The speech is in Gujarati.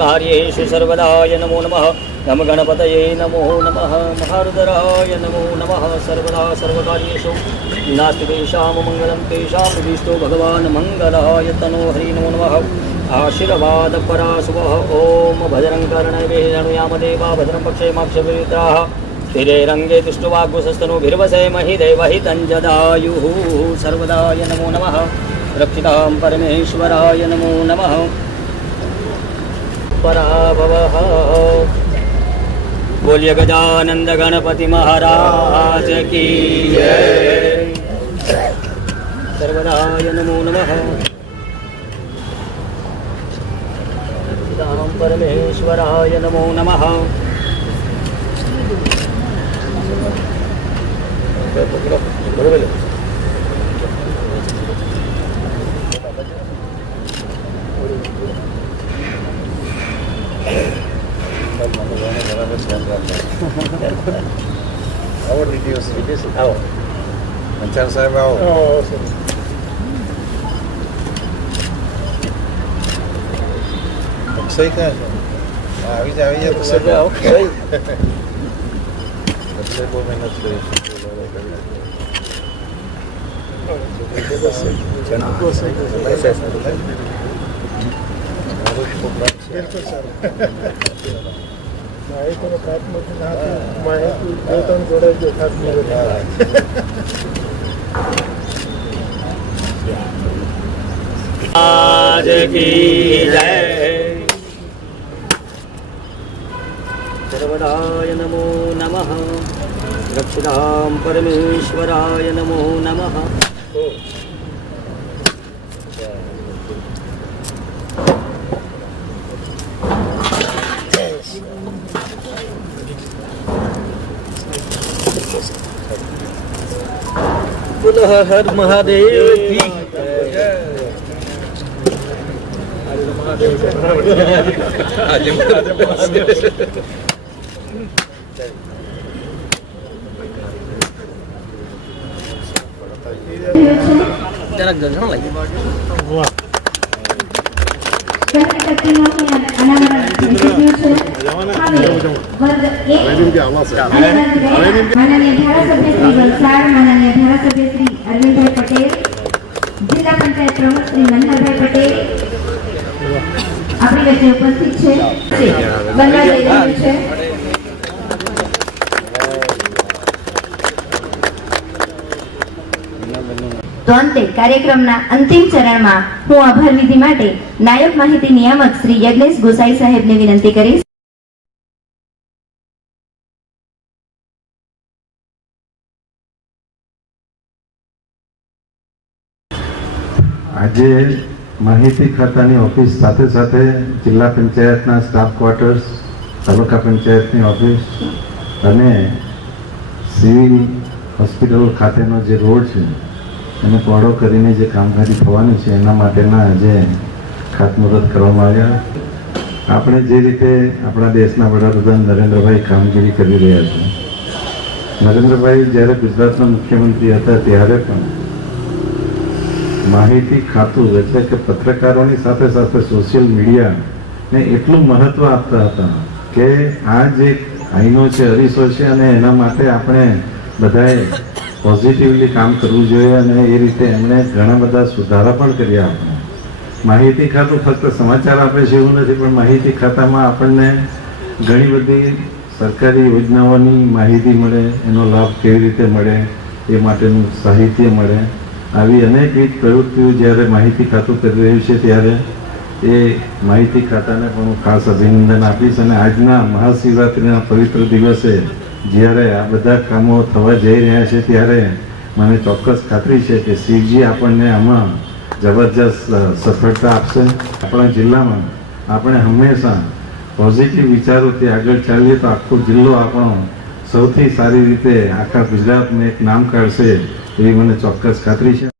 કાર્યેषु सर्वदाय नमो नमः नम गणपतये नमो नमः महारुदराय नमो नमः सर्वदा सर्वकार्येषु नास्ति तेषां मङ्गलं तेषां विष्णो भगवान् मङ्गलाय तनो हरि नमो नमः आशीर्वादपराशुभः ॐ भद्रं कर्णवेरणुयामदेवा भद्रं पक्षेमाक्षभित्राः स्थिरैरङ्गे तुष्टुवाग्गुसस्तनुभिर्वसेमहि दैवहितञ्जदायुः सर्वदाय नमो नमः रक्षितां परमेश्वराय नमो नमः पराभवः बोलिए गजानंद गणपति महाराज की जय सर्वदाय नमो नमः राम परमेश्वराय नमो नमः આવડતી દિવસ વિદેશ આવો પંચાલ સાહેબ આવો અક્ષય ક્યાં છે હા, આવી જાય આવી જાય તો સાહેબ આવો અક્ષય બહુ મહેનત કરી બિલકુલ સર માહિતીનો પ્રાથમિક માહિતી બે ત્રણ જોડાઈ ગયો ખાસ સર્વદાય નમો નમઃ. રક્ષિતામ પરમેશ્વરાય નમો નમઃ. બોલો હર હર મહાદેવ કી જરાક ગજણ લાગી વાહ જિલ્લા પંચાયત પ્રમુખ શ્રી મનહરભાઈ પટેલ આપણી વચ્ચે ઉપસ્થિત છે. બનવા જઈ રહ્યું છે. તો અંતે કાર્યક્રમના અંતિમ ચરણમાં હું આભાર વિધિ માટે નાયબ માહિતી નિયામક શ્રી યજ્ઞેશ ગોસાઈ સાહેબને વિનંતી કરીશ. આજે માહિતી ખાતાની ઓફિસ સાથે સાથે જિલ્લા પંચાયતના સ્ટાફ ક્વાર્ટર્સ, તાલુકા પંચાયતની ઓફિસ અને સિવિલ હોસ્પિટલ ખાતેનો જે રોડ છે, એને પહોળો કરીને જે કામગીરી થવાની છે, એના માટેના આજે ખાતમુહૂર્ત કરવામાં આવ્યા. આપણે જે રીતે આપણા દેશના વડાપ્રધાન નરેન્દ્રભાઈ કામગીરી કરી રહ્યા છે. નરેન્દ્રભાઈ, જ્યારે ગુજરાતના મુખ્યમંત્રી હતા, ત્યારે પણ માહિતી ખાતું એટલે કે પત્રકારોની સાથે સાથે સોશિયલ મીડિયાને એટલું મહત્વ આપતા હતા કે આ જે આઈનો છે, અરીસો છે અને એના માટે આપણે બધાએ પોઝિટિવલી કામ કરવું જોઈએ અને એ રીતે એમણે ઘણા બધા સુધારા પણ કર્યા આપણે માહિતી ખાતું ફક્ત સમાચાર આપે છે એવું નથી, પણ માહિતી ખાતામાં આપણને ઘણી બધી સરકારી યોજનાઓની માહિતી મળે, એનો લાભ કેવી રીતે મળે, એ માટેનું સાહિત્ય મળે. આવી અનેકવિધ પ્રવૃત્તિઓ જ્યારે માહિતી ખાતું કરી રહ્યું છે, ત્યારે એ માહિતી ખાતાને પણ હું ખાસ અભિનંદન આપીશ અને આજના મહાશિવરાત્રિના પવિત્ર દિવસે જ્યારે આ બધા કામો થવા જઈ રહ્યા છે, ત્યારે મને ચોક્કસ ખાતરી છે કે શિવજી આપણને આમાં જબરજસ્ત સફળતા આપશે. આપણા જિલ્લામાં આપણે હંમેશા પોઝિટિવ વિચારોથી આગળ ચાલીએ તો આખો જિલ્લો આપણો સૌથી સારી રીતે આખા ગુજરાતને એક નામ કાઢશે એવી મને ચોક્કસ ખાતરી છે.